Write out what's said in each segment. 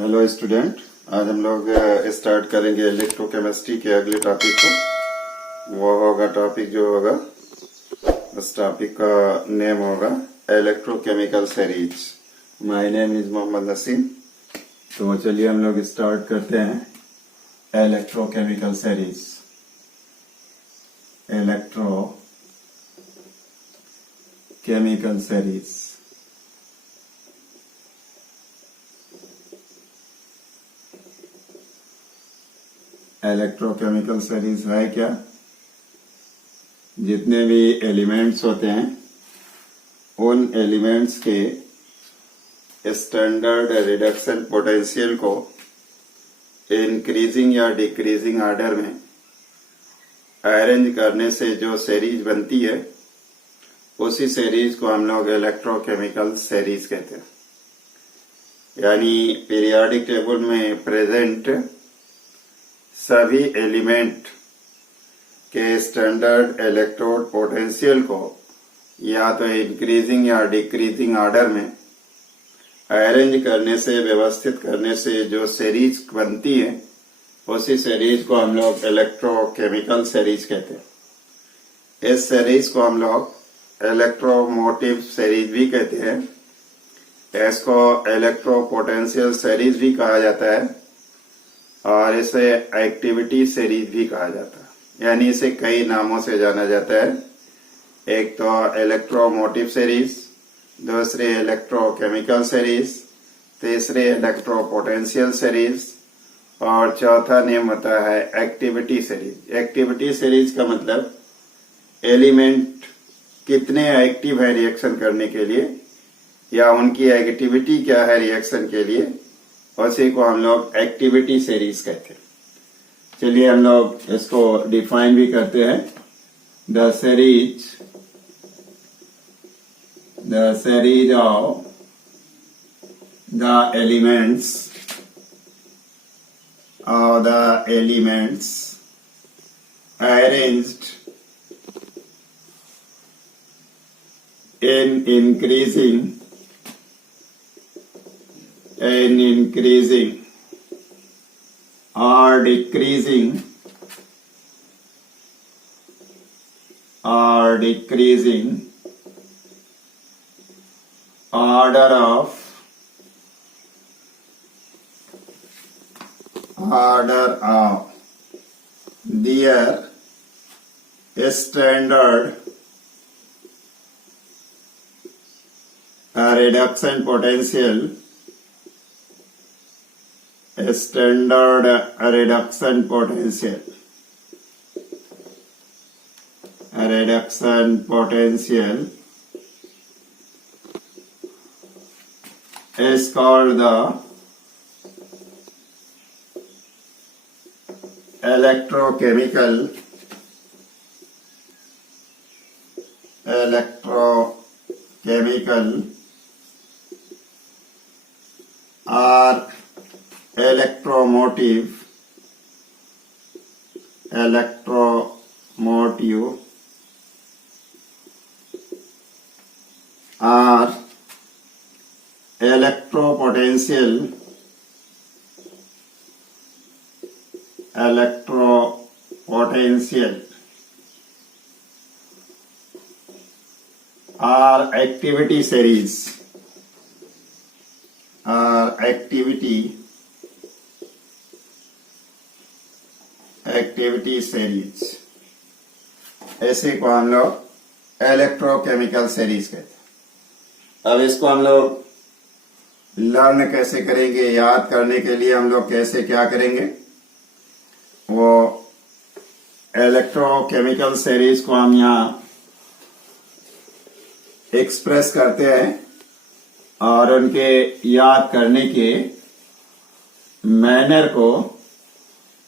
Hello student, आज हम लोग स्टार्ट करेंगे इलेक्ट्रोकेमिस्ट्री के अगले टॉपिक को। वो होगा टॉपिक जो होगा, उस टॉपिक का नेम होगा electrochemical series. My name is Mohammed Naseem. तो चलिए हम लोग स्टार्ट करते हैं electrochemical series. Electrochemical series electrochemical series है क्या? जितने भी एलिमेंट्स होते हैं उन एलिमेंट्स के स्टैंडर्ड रिडक्शन पोटेंशियल को इंक्रीजिंग या डिक्रीजिंग ऑर्डर में अरेंज करने से जो सीरीज बनती है उसी सीरीज को हम लोग इलेक्ट्रोकेमिकल सीरीज कहते हैं। यानी पीरियोडिक टेबल में प्रेजेंट सभी एलिमेंट के स्टैंडर्ड इलेक्ट्रोड पोटेंशियल को या तो इंक्रीजिंग या डिक्रीजिंग ऑर्डर में अरेंज करने से, व्यवस्थित करने से जो सीरीज बनती है उसी सीरीज को हम लोग इलेक्ट्रोकेमिकल सीरीज कहते हैं। इस सीरीज को हम लोग इलेक्ट्रोमोटिव सीरीज भी कहते हैं। इसको इलेक्ट्रोपोटेंशियल सीरीज भी कहा जाता है और इसे एक्टिविटी सीरीज भी कहा जाता है। यानी इसे कई नामों से जाना जाता है। एक तो इलेक्ट्रोमोटिव सीरीज, दूसरी इलेक्ट्रोकेमिकल सीरीज, तीसरी इलेक्ट्रोपोटेंशियल सीरीज और चौथा नेम होता है एक्टिविटी सीरीज। एक्टिविटी सीरीज का मतलब एलिमेंट कितने एक्टिव है रिएक्शन करने के लिए या उनकी एक्टिविटी क्या है रिएक्शन के लिए, उसी को हम लोग एक्टिविटी सीरीज कहते हैं। चलिए हम लोग इसको डिफाइन भी करते हैं। The series of the elements arranged in increasing or decreasing order of their standard reduction potential, standard reduction potential is called the electrochemical or electromotive or electropotential or activity series or activity series, ऐसे को हम लोग electrochemical series कहते हैं। अब इसको हम लोग लर्न कैसे करेंगे, याद करने के लिए हम लोग कैसे क्या करेंगे, वो इलेक्ट्रोकेमिकल सीरीज को हम यहाँ एक्सप्रेस करते हैं और उनके याद करने के मैनर को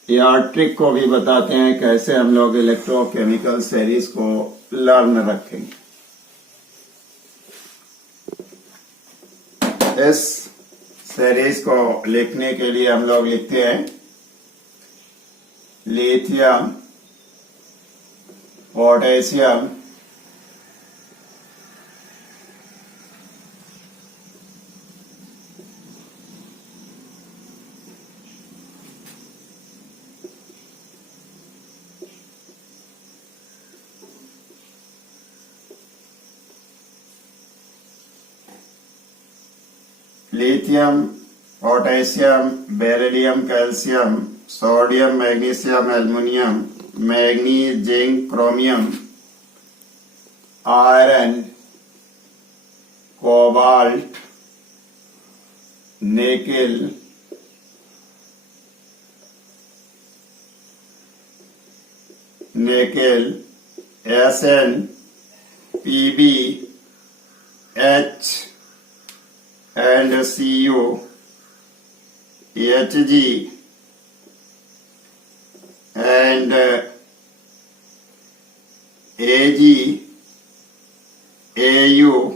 या ट्रिक को भी बताते हैं, कैसे हम लोग इलेक्ट्रोकेमिकल सीरीज को लर्न रखेंगे। इस सीरीज को लिखने के लिए हम लोग लिखते हैं lithium, potassium, lithium, potassium, beryllium, calcium, sodium, magnesium, aluminium, manganese, zinc, chromium, iron, cobalt, nickel, Sn, Pb, H and Cu, Hg and Ag, Au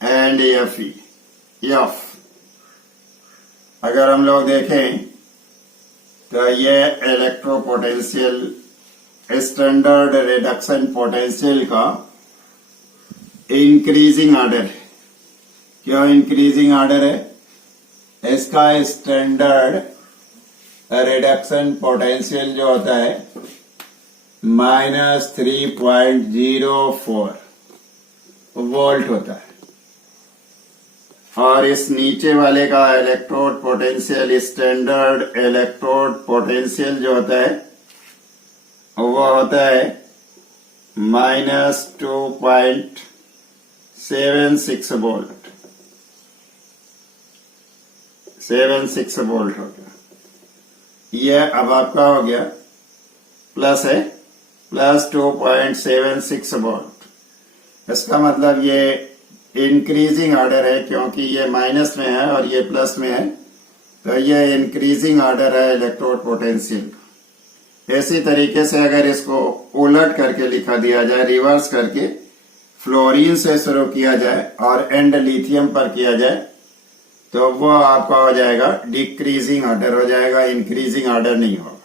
and Fe, F। अगर हम लोग देखें तो ये इलेक्ट्रोपोटेंशियल स्टैंडर्ड रिडक्शन पोटेंशियल का इंक्रीजिंग ऑर्डर है। क्यों increasing order है? इसका स्टैंडर्ड रिडक्शन पोटेंशियल जो होता है -3.04 वोल्ट होता है, और इस नीचे वाले का electrode potential standard electrode potential जो होता है वो होता है -2.76 वोल्ट। 76 वोल्ट हो गया। ये अब आपका हो गया प्लस है, +2.76 वोल्ट। इसका मतलब ये इंक्रीजिंग ऑर्डर है, क्योंकि ये माइनस में है और ये प्लस में है, तो ये इंक्रीजिंग ऑर्डर है इलेक्ट्रोड पोटेंशियल। इसी तरीके से अगर इसको उलट करके लिखा दिया जाए, रिवर्स करके फ्लोरीन से शुरू किया जाए और एंड लिथियम पर किया जाए, तो वो आपका हो जाएगा डिक्रीजिंग ऑर्डर हो जाएगा, इंक्रीजिंग ऑर्डर नहीं होगा।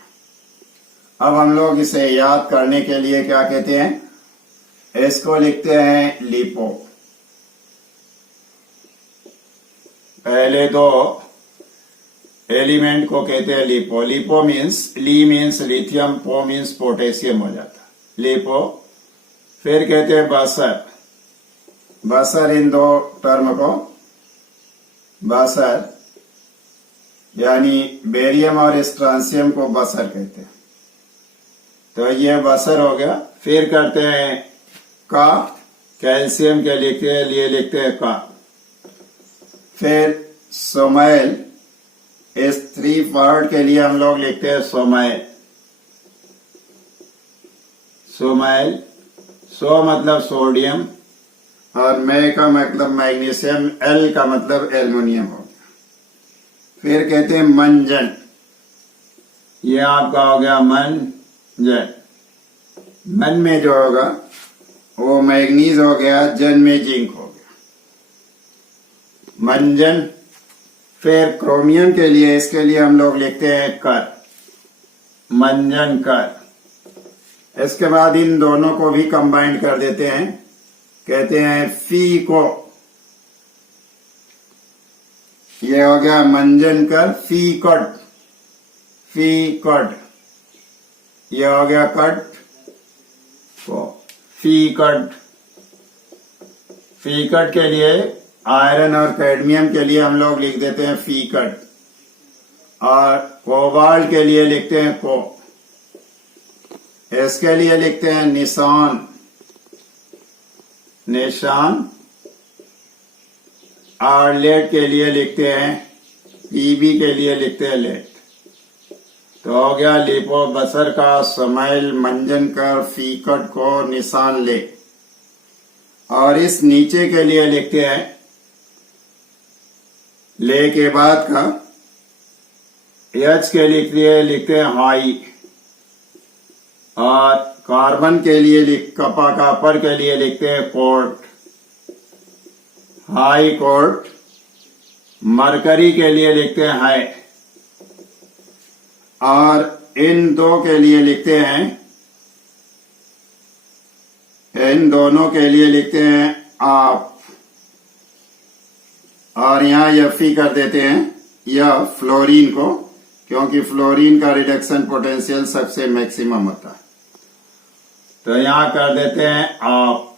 अब हम लोग इसे याद करने के लिए क्या कहते हैं, इसको लिखते हैं लिपो। पहले दो एलिमेंट को कहते हैं लिपो। लिपो मीन्स, ली मीन्स लिथियम, पो मीन्स पोटेशियम हो जाता है लिपो। फिर कहते हैं बसर। बसर, इन दो टर्म को बसर, यानी बेरियम और स्ट्रांसियम को बसर कहते हैं, तो ये बसर हो गया। फिर करते हैं का, कैल्शियम के लिए लिखते हैं का। फिर सोमैल, इस 3 पार्ट के लिए हम लोग लिखते हैं सोमैल। सोमैल, सो मतलब सोडियम और मै का मतलब मैग्नीशियम, एल का मतलब एल्युमिनियम हो गया। फिर कहते हैं मंजन, ये आपका हो गया मंजन। मन में जो होगा वो मैग्नीज हो गया, जन में जिंक हो गया, मंजन। फिर क्रोमियम के लिए, इसके लिए हम लोग लिखते हैं कर, मंजन कर। इसके बाद इन दोनों को भी कंबाइन कर देते हैं, कहते हैं फी को। ये हो गया मंजन कर, फी कट, फी कट। ये हो गया कट को, फी कट। फी कट के लिए आयरन और कैडमियम के लिए हम लोग लिख देते हैं फी कट, और कोबाल्ट के लिए लिखते हैं को। इसके लिए लिखते हैं निशान, निशान। और लेड के लिए लिखते हैं, पीबी के लिए लिखते हैं लेड। तो हो गया लिपो बसर का, सोमैल, मंजन कर, फी कट को, निशान ले। और इस नीचे के लिए लिखते हैं, ले के बाद का एच के लिए लिखते हैं हाई, और कार्बन के लिए कपा कापर के लिए लिखते हैं कोर्ट, हाई कोर्ट। मरकरी के लिए लिखते हैं हाई, और इन दो के लिए लिखते हैं, इन दोनों के लिए लिखते हैं आप, और यहां एफी कर देते हैं या फ्लोरीन को, क्योंकि फ्लोरीन का रिडक्शन पोटेंशियल सबसे मैक्सिमम होता है। तो यहां कर देते हैं आप।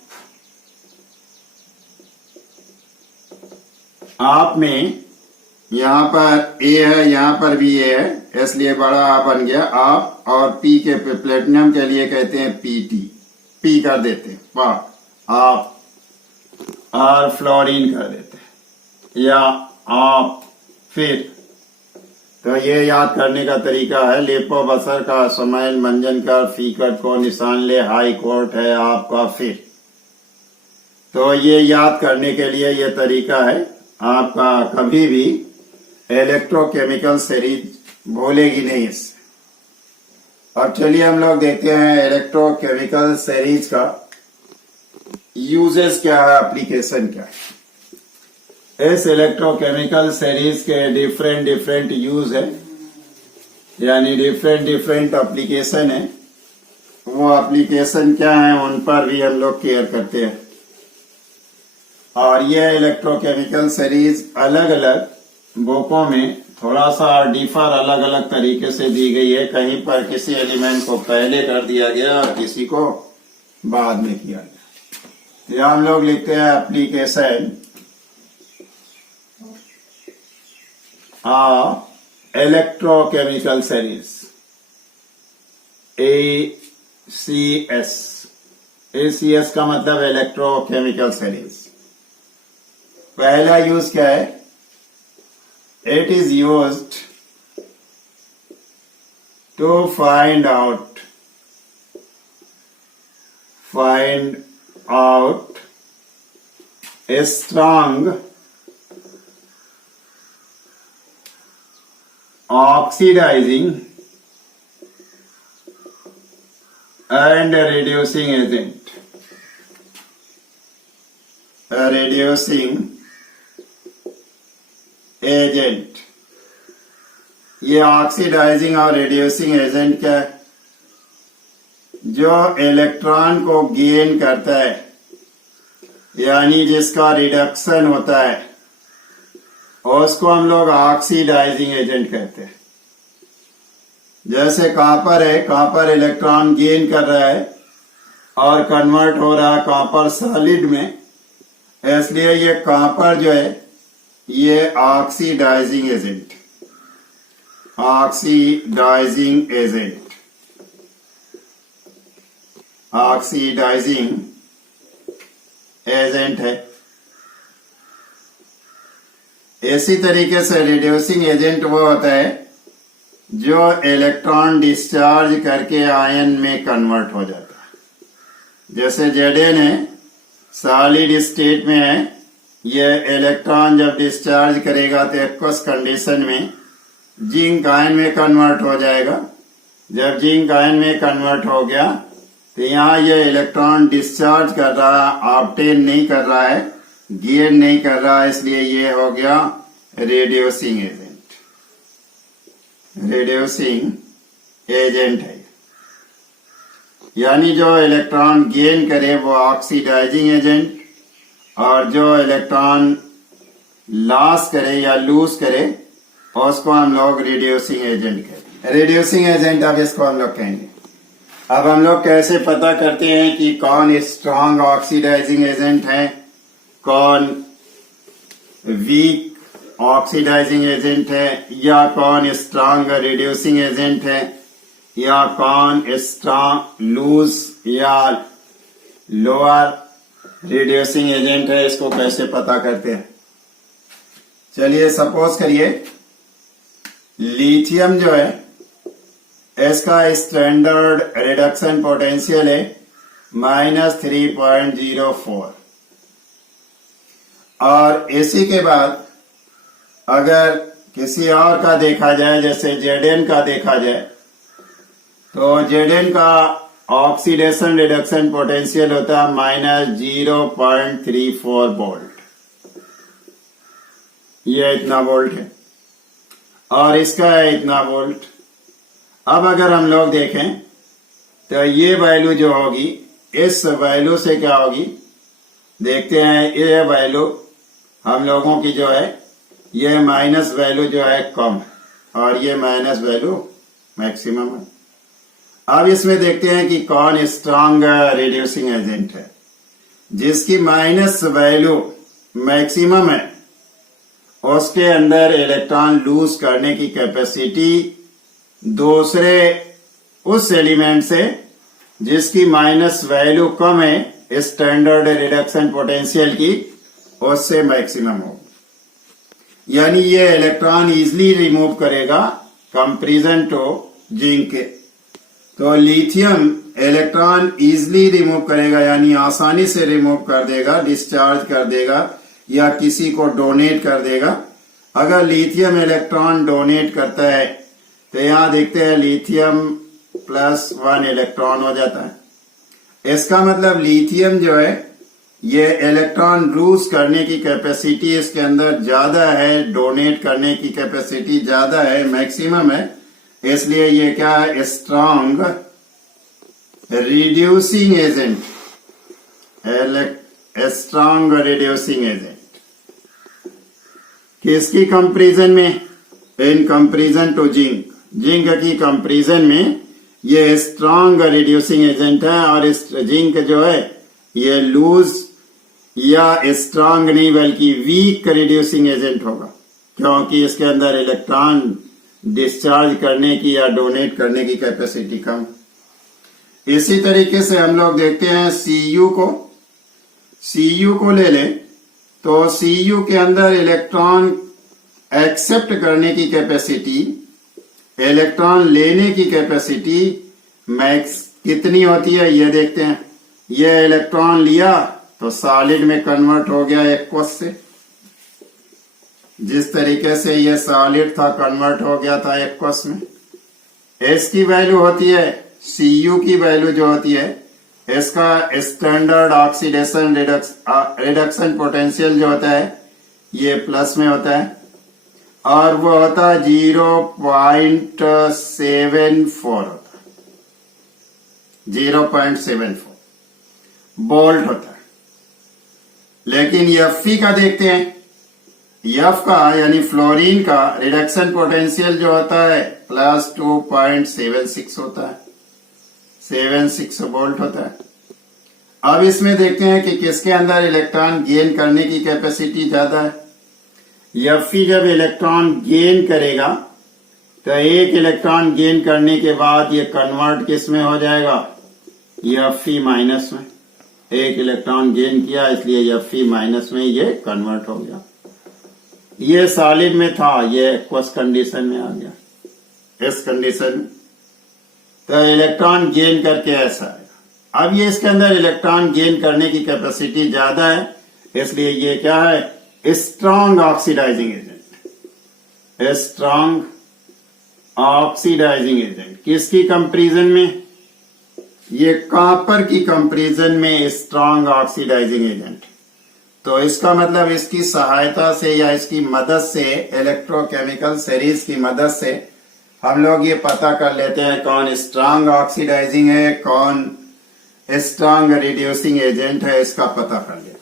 आप में यहाँ पर ए है, यहाँ पर भी ए है, इसलिए बड़ा आ बन गया आप, और पी के प्लेटिनम के लिए कहते हैं पीटी, पी कर देते हैं आप, और फ्लोरीन कर देते हैं, या आप। फिर तो ये याद करने का तरीका है, लेपो बसर का समाइल मंजन कर फीकट को निशान ले, हाई कोर्ट है आपका। फिर तो ये याद करने के लिए ये तरीका है आपका, कभी भी इलेक्ट्रोकेमिकल सीरीज भूलेगी नहीं इससे। अब चलिए हम लोग देखते हैं इलेक्ट्रोकेमिकल सीरीज का यूजेस क्या है, एप्लीकेशन क्या है। इस इलेक्ट्रोकेमिकल सीरीज के डिफरेंट यूज है, यानी डिफरेंट एप्लीकेशन है। वो एप्लीकेशन क्या है उन पर भी हम लोग केयर करते हैं। और ये इलेक्ट्रोकेमिकल सीरीज अलग अलग बुकों में थोड़ा सा डिफर अलग अलग तरीके से दी गई है। कहीं पर किसी एलिमेंट को पहले कर दिया गया और किसी को बाद में किया गया। यहाँ हम लोग लिखते हैं application electrochemical series, ACS। ACS का मतलब इलेक्ट्रोकेमिकल सीरीज। पहला यूज क्या है? It is used to find out a strong oxidizing and reducing agent. A reducing agent. ये ऑक्सीडाइजिंग और रिड्यूसिंग एजेंट क्या है? जो इलेक्ट्रॉन को गेन करता है, यानी जिसका रिडक्शन होता है, उसको हम लोग ऑक्सीडाइजिंग एजेंट कहते हैं। जैसे कॉपर है, कॉपर इलेक्ट्रॉन गेन कर रहा है और कन्वर्ट हो रहा है कॉपर सॉलिड में, इसलिए ये कॉपर जो है ये oxidising agent, oxidising agent, oxidising agent है। इसी तरीके से रिड्यूसिंग एजेंट वो होता है जो इलेक्ट्रॉन डिस्चार्ज करके आयन में कन्वर्ट हो जाता है। जैसे Zn है, सॉलिड स्टेट में है, ये इलेक्ट्रॉन जब डिस्चार्ज करेगा तो एक्वस कंडीशन में जिंक आयन में कन्वर्ट हो जाएगा। जब जिंक आयन में कन्वर्ट हो गया तो यहाँ ये इलेक्ट्रॉन डिस्चार्ज कर रहा है, ऑब्टेन नहीं कर रहा है, गेन नहीं कर रहा है, इसलिए ये हो गया रिड्यूसिंग एजेंट। रिड्यूसिंग एजेंट है, यानी जो इलेक्ट्रॉन गेन करे वो ऑक्सीडाइजिंग एजेंट, और जो इलेक्ट्रॉन लॉस करे या लूज करे उसको हम लोग रिड्यूसिंग एजेंट कहते हैं। रिड्यूसिंग एजेंट अब इसको हम लोग कहेंगे। अब हम लोग कैसे पता करते हैं कि कौन स्ट्रॉन्ग ऑक्सीडाइजिंग एजेंट है, कौन वीक ऑक्सीडाइजिंग एजेंट है, या कौन स्ट्रॉन्ग रिड्यूसिंग एजेंट है, या कौन स्ट्रॉन्ग लूज या लोअर रिड्यूसिंग एजेंट है, इसको कैसे पता करते हैं? चलिए सपोज करिए लिथियम जो है इसका स्टैंडर्ड रिडक्शन पोटेंशियल है -3.04, और इसी के बाद अगर किसी और का देखा जाए, जैसे Zn का देखा जाए, तो Zn का ऑक्सीडेशन रिडक्शन पोटेंशियल होता है -0.34 वोल्ट। ये इतना वोल्ट है और इसका है इतना वोल्ट। अब अगर हम लोग देखें तो ये वैल्यू जो होगी, इस वैल्यू से क्या होगी देखते हैं। ये वैल्यू हम लोगों की जो है, ये माइनस वैल्यू जो है कम और ये माइनस वैल्यू मैक्सिमम है। अब इसमें देखते हैं कि कौन स्ट्रॉन्ग रिड्यूसिंग एजेंट है। जिसकी माइनस वैल्यू मैक्सिमम है उसके अंदर इलेक्ट्रॉन लूज करने की कैपेसिटी दूसरे उस एलिमेंट से जिसकी माइनस वैल्यू कम है स्टैंडर्ड रिडक्शन पोटेंशियल की, उससे मैक्सिमम हो। यानी ये इलेक्ट्रॉन इजिली रिमूव करेगा कंपैरिजन टू जिंक के। तो लिथियम इलेक्ट्रॉन इजिली रिमूव करेगा, यानी आसानी से रिमूव कर देगा, डिस्चार्ज कर देगा या किसी को डोनेट कर देगा। अगर लिथियम इलेक्ट्रॉन डोनेट करता है तो यहां देखते हैं लिथियम +1 इलेक्ट्रॉन हो जाता है। इसका मतलब लिथियम जो है ये इलेक्ट्रॉन लूज करने की कैपेसिटी इसके अंदर ज्यादा है, डोनेट करने की कैपेसिटी ज्यादा है, मैक्सिमम है। इसलिए ये क्या है, strong reducing agent, strong reducing agent. किसकी कंपैरिजन में? In comparison to zinc. Zinc की कंपैरिजन में ये स्ट्रॉन्ग रिड्यूसिंग एजेंट है, और इस जिंक जो है ये लूज या स्ट्रॉन्ग नहीं बल्कि वीक रिड्यूसिंग एजेंट होगा, क्योंकि इसके अंदर इलेक्ट्रॉन डिस्चार्ज करने की या डोनेट करने की कैपेसिटी कम। इसी तरीके से हम लोग देखते हैं Cu को ले ले तो Cu के अंदर इलेक्ट्रॉन एक्सेप्ट करने की कैपेसिटी, इलेक्ट्रॉन लेने की कैपेसिटी मैक्स कितनी होती है ये देखते हैं। ये इलेक्ट्रॉन लिया तो सॉलिड में कन्वर्ट हो गया एक्वस से, जिस तरीके से ये सॉलिड था कन्वर्ट हो गया था एक्वस में। इसकी वैल्यू होती है, Cu की वैल्यू जो होती है, इसका स्टैंडर्ड ऑक्सीडेशन रिडक्शन पोटेंशियल जो होता है ये प्लस में होता है, और वो होता है 0.74 होता है, 0.74 वोल्ट होता है। लेकिन Fe का देखते हैं, F का यानी फ्लोरीन का रिडक्शन पोटेंशियल जो होता है +2.76 होता है, 76 वोल्ट होता है। अब इसमें देखते हैं कि किसके अंदर इलेक्ट्रॉन गेन करने की कैपेसिटी ज्यादा है। Fe जब इलेक्ट्रॉन गेन करेगा तो एक इलेक्ट्रॉन गेन करने के बाद ये कन्वर्ट किस में हो जाएगा, Fe माइनस में। एक इलेक्ट्रॉन गेन किया इसलिए Fe माइनस में ये कन्वर्ट हो गया। ये सॉलिड में था, ये एक्वस कंडीशन में आ गया, इस कंडीशन में। तो इलेक्ट्रॉन गेन करके ऐसा आएगा। अब ये इसके अंदर इलेक्ट्रॉन गेन करने की कैपेसिटी ज्यादा है, इसलिए ये क्या है, strong oxidising agent. Strong oxidising agent किसकी कंपैरिजन में? ये कॉपर की कंपैरिजन में स्ट्रॉन्ग ऑक्सीडाइजिंग एजेंट। तो इसका मतलब इसकी सहायता से या इसकी मदद से, इलेक्ट्रोकेमिकल सीरीज की मदद से हम लोग ये पता कर लेते हैं कौन स्ट्रॉन्ग ऑक्सीडाइजिंग है, कौन स्ट्रॉन्ग रिड्यूसिंग एजेंट है, इसका पता कर लेते हैं।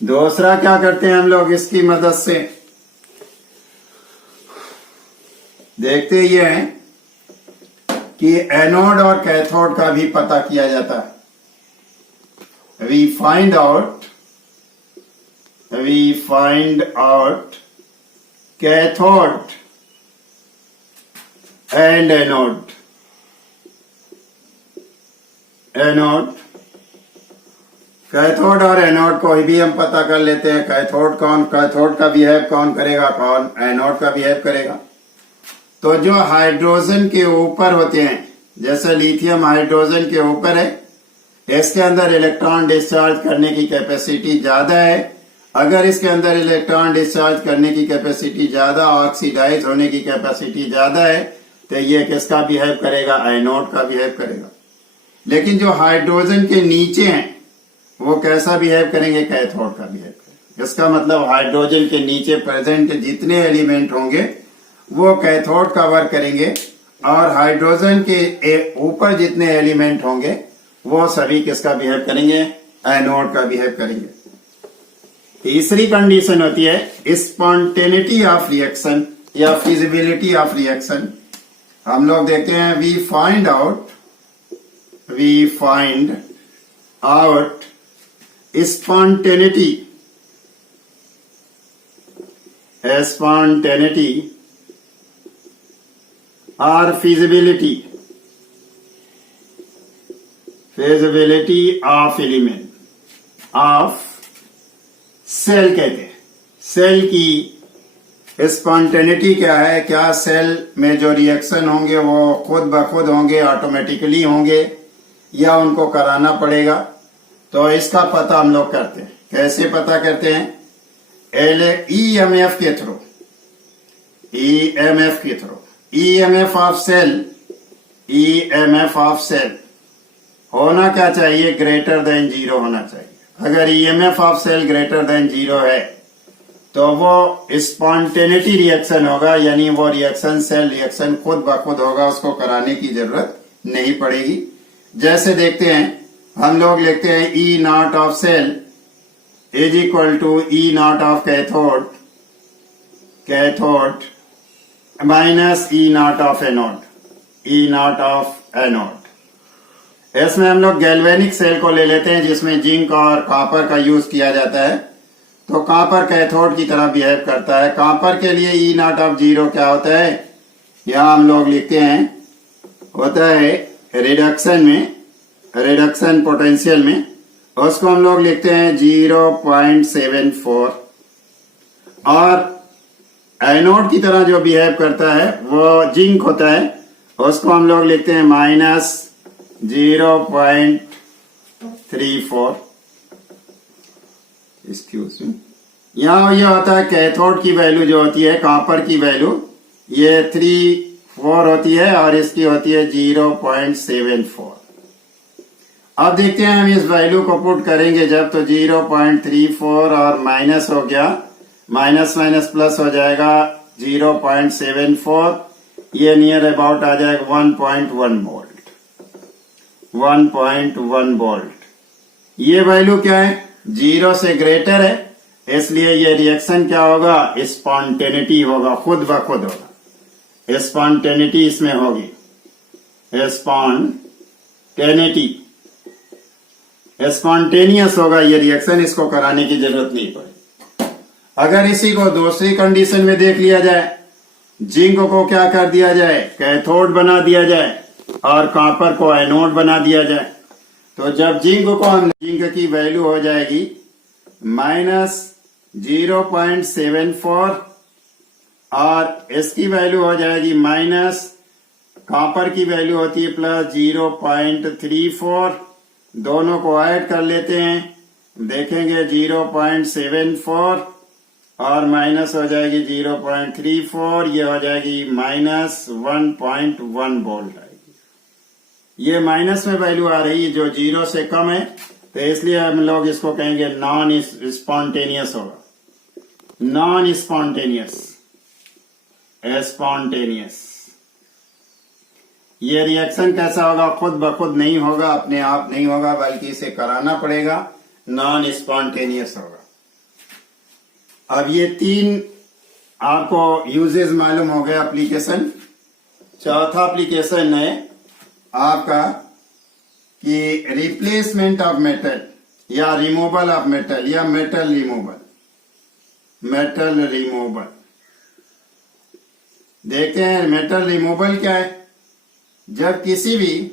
दूसरा क्या करते हैं हम लोग इसकी मदद से, देखते ये हैं कि एनोड और कैथोड का भी पता किया जाता है। we find out cathode and anode cathode और एनोड को भी हम पता कर लेते हैं। कैथोड का बिहेव कौन करेगा, कौन एनोड का बिहेव करेगा। तो जो हाइड्रोजन के ऊपर होते हैं, जैसे लिथियम हाइड्रोजन के ऊपर है, इसके अंदर इलेक्ट्रॉन डिस्चार्ज करने की कैपेसिटी ज्यादा है। अगर इसके अंदर इलेक्ट्रॉन डिस्चार्ज करने की कैपेसिटी ज्यादा, ऑक्सीडाइज होने की कैपेसिटी ज्यादा है, तो ये किसका बिहेव करेगा, एनोड का बिहेव करेगा। लेकिन जो हाइड्रोजन के नीचे हैं वो कैसा बिहेव करेंगे, कैथोड का बिहेव करेंगे। इसका मतलब हाइड्रोजन के नीचे प्रेजेंट जितने एलिमेंट होंगे वो कैथोड का वर्क करेंगे, और हाइड्रोजन के ऊपर जितने एलिमेंट होंगे वो सभी किसका बिहेव करेंगे, एनोड का बिहेव करेंगे। तीसरी कंडीशन होती है स्पॉन्टेनिटी ऑफ रिएक्शन या फिजिबिलिटी ऑफ रिएक्शन। हम लोग देखते हैं we find out spontaneity spontaneity or feasibility of element of cell कहते हैं। सेल की स्पॉन्टेनिटी क्या है, क्या सेल में जो रिएक्शन होंगे वो खुद ब खुद होंगे, ऑटोमेटिकली होंगे, या उनको कराना पड़ेगा। तो इसका पता हम लोग करते हैं। कैसे पता करते हैं? ईएमएफ के थ्रू, ईएमएफ के through. EMF of cell, EMF of cell होना क्या चाहिए? ग्रेटर देन 0 होना चाहिए। अगर EMF of cell greater than 0 है तो वो स्पॉन्टेनिटी रिएक्शन होगा, यानी वो रिएक्शन सेल रिएक्शन खुद ब खुद होगा, उसको कराने की जरूरत नहीं पड़ेगी। जैसे देखते हैं, हम लोग लिखते हैं E naught of cell is equal to E naught of cathode, cathode minus E naught of anode, E naught of anode. इसमें हम लोग गैल्वेनिक सेल को ले लेते हैं जिसमें जिंक और कॉपर का यूज किया जाता है। तो कॉपर कैथोड की तरह बिहेव करता है। कॉपर के लिए ई नॉट ऑफ 0 क्या होता है? यहां हम लोग लिखते हैं, होता है रिडक्शन में, रिडक्शन पोटेंशियल में, उसको हम लोग लिखते हैं 0.74। और एनोड की तरह जो बिहेव करता है वो जिंक होता है, उसको हम लोग लिखते हैं -0.34। एक्सक्यूज मी, यहाँ ये होता है कैथोड की वैल्यू जो होती है, कॉपर की वैल्यू ये 3.4 होती है और इसकी होती है 0.74। अब देखते हैं हम इस वैल्यू को पुट करेंगे जब, तो 0.34 और माइनस हो गया, माइनस माइनस प्लस हो जाएगा 0.74, ये नियर अबाउट आ जाएगा 1.1 वोल्ट, 1.1 वोल्ट। ये वैल्यू क्या है? 0 से ग्रेटर है, इसलिए ये रिएक्शन क्या होगा? स्पॉन्टेनिटी होगा, खुद ब खुद होगा, स्पॉन्टेनिटी इसमें होगी, स्पॉन्टेनिटी, स्पॉन्टेनियस होगा ये रिएक्शन, इसको कराने की जरूरत नहीं पड़े। अगर इसी को दूसरी कंडीशन में देख लिया जाए, जिंक को क्या कर दिया जाए? कैथोड बना दिया जाए और कॉपर को एनोड बना दिया जाए। तो जब जिंक को हम, जिंक की वैल्यू हो जाएगी -0.74 और इसकी वैल्यू हो जाएगी माइनस, कॉपर की वैल्यू होती है प्लस 0.34, दोनों को ऐड कर लेते हैं, देखेंगे 0.74 और माइनस हो जाएगी 0.34, ये हो जाएगी -1.1 वोल्ट आएगी। ये माइनस में वैल्यू आ रही है जो 0 से कम है, तो इसलिए हम लोग इसको कहेंगे नॉन स्पॉन्टेनियस होगा, नॉन स्पॉन्टेनियस, स्पॉन्टेनियस। ये रिएक्शन कैसा होगा? खुद ब खुद नहीं होगा, अपने आप नहीं होगा, बल्कि इसे कराना पड़ेगा, नॉन स्पॉन्टेनियस होगा। अब ये 3 आपको यूजेस मालूम हो गया, एप्लीकेशन। चौथा एप्लीकेशन है आपका कि रिप्लेसमेंट ऑफ मेटल या रिमूवल ऑफ मेटल या मेटल रिमूवल, मेटल रिमूवल। देखते हैं मेटल रिमूवल क्या है। जब किसी भी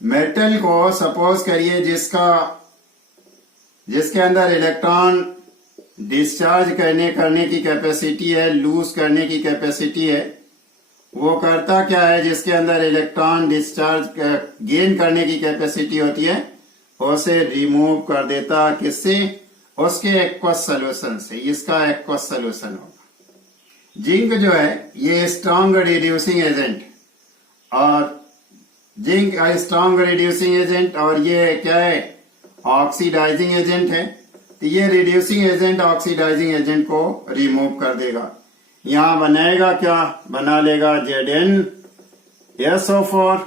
मेटल को, सपोज करिए जिसके अंदर इलेक्ट्रॉन डिस्चार्ज करने की कैपेसिटी है, लूज करने की कैपेसिटी है, वो करता क्या है? जिसके अंदर इलेक्ट्रॉन डिस्चार्ज गेन करने की कैपेसिटी होती है, उसे रिमूव कर देता। किससे? उसके एक्वस सोल्यूशन से। इसका एक्वस सोल्यूशन होगा। जिंक जो है ये स्ट्रॉन्ग रिड्यूसिंग एजेंट, और जिंक स्ट्रॉन्ग रिड्यूसिंग एजेंट, और ये क्या है? ऑक्सीडाइजिंग एजेंट है। तो ये रिड्यूसिंग एजेंट ऑक्सीडाइजिंग एजेंट को रिमूव कर देगा। यहां बनाएगा क्या? बना लेगा ZnSO4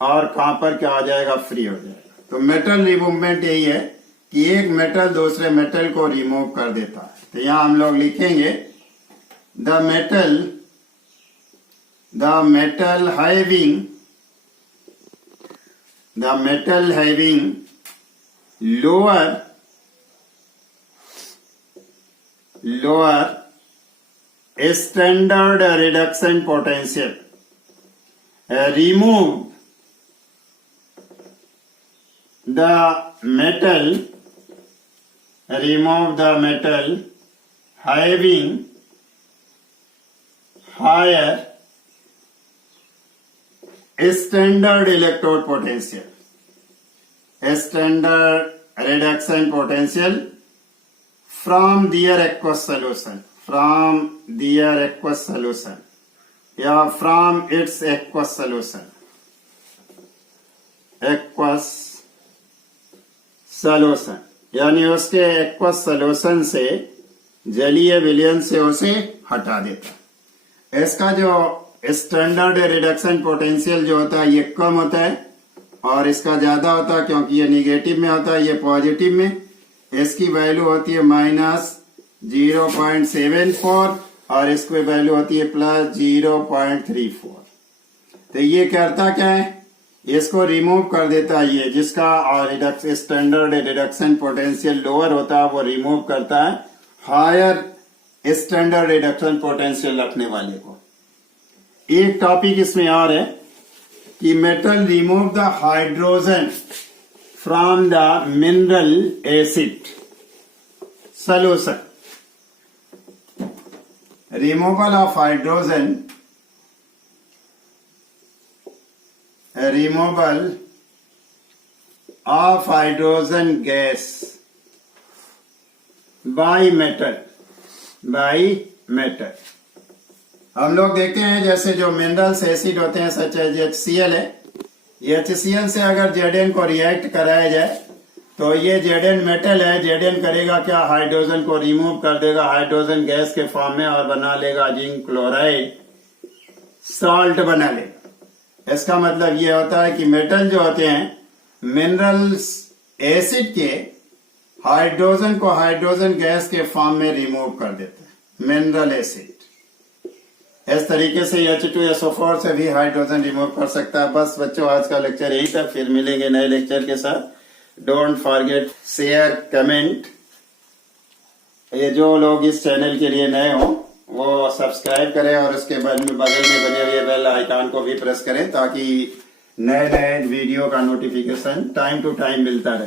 और कॉपर क्या हो जाएगा? फ्री हो जाएगा। तो मेटल रिमूवमेंट यही है कि एक मेटल दूसरे मेटल को रिमूव कर देता है। तो यहां हम लोग लिखेंगे the metal having lower standard reduction potential. Remove the metal having higher standard electrode potential. Standard reduction potential from their aqueous solution. या from its aqueous solution. यानी उसके एक्वस सोल्यूशन से जलीय विलयन से उसे हटा देता। इसका जो स्टैंडर्ड रिडक्शन पोटेंशियल जो होता है ये कम होता है और इसका ज्यादा होता है क्योंकि ये निगेटिव में होता है, ये पॉजिटिव में। इसकी वैल्यू होती है -0.74 और इसकी वैल्यू होती है +0.34। तो ये करता क्या है, इसको रिमूव कर देता है। ये जिसका स्टैंडर्ड रिडक्शन पोटेंशियल लोअर होता है वो रिमूव करता है हायर स्टैंडर्ड रिडक्शन पोटेंशियल रखने वाले को। एक टॉपिक इसमें और है कि metal remove the hydrogen from the mineral acid solution. Removal of hydrogen gas by metal. हम लोग देखते हैं जैसे जो मिनरल्स एसिड होते हैं सच एज HCl है, HCl से अगर Zn को रिएक्ट कराया जाए तो ये Zn मेटल है, Zn करेगा क्या, हाइड्रोजन को रिमूव कर देगा हाइड्रोजन गैस के फॉर्म में और बना लेगा जिंक क्लोराइड सॉल्ट बना लेगा। इसका मतलब ये होता है कि मेटल जो होते हैं मिनरल्स एसिड के हाइड्रोजन को हाइड्रोजन गैस के फॉर्म में रिमूव कर देते हैं मिनरल एसिड। इस तरीके से H2SO4 से भी हाइड्रोजन रिमूव कर सकता है। बस बच्चों आज का लेक्चर यही था, फिर मिलेंगे नए लेक्चर के साथ। Don't forget share comment. ये जो लोग इस चैनल के लिए नए हो वो सब्सक्राइब करें और उसके बगल में बने हुए बेल आइकन को भी प्रेस करें ताकि नए वीडियो का नोटिफिकेशन टाइम टू टाइम मिलता रहे।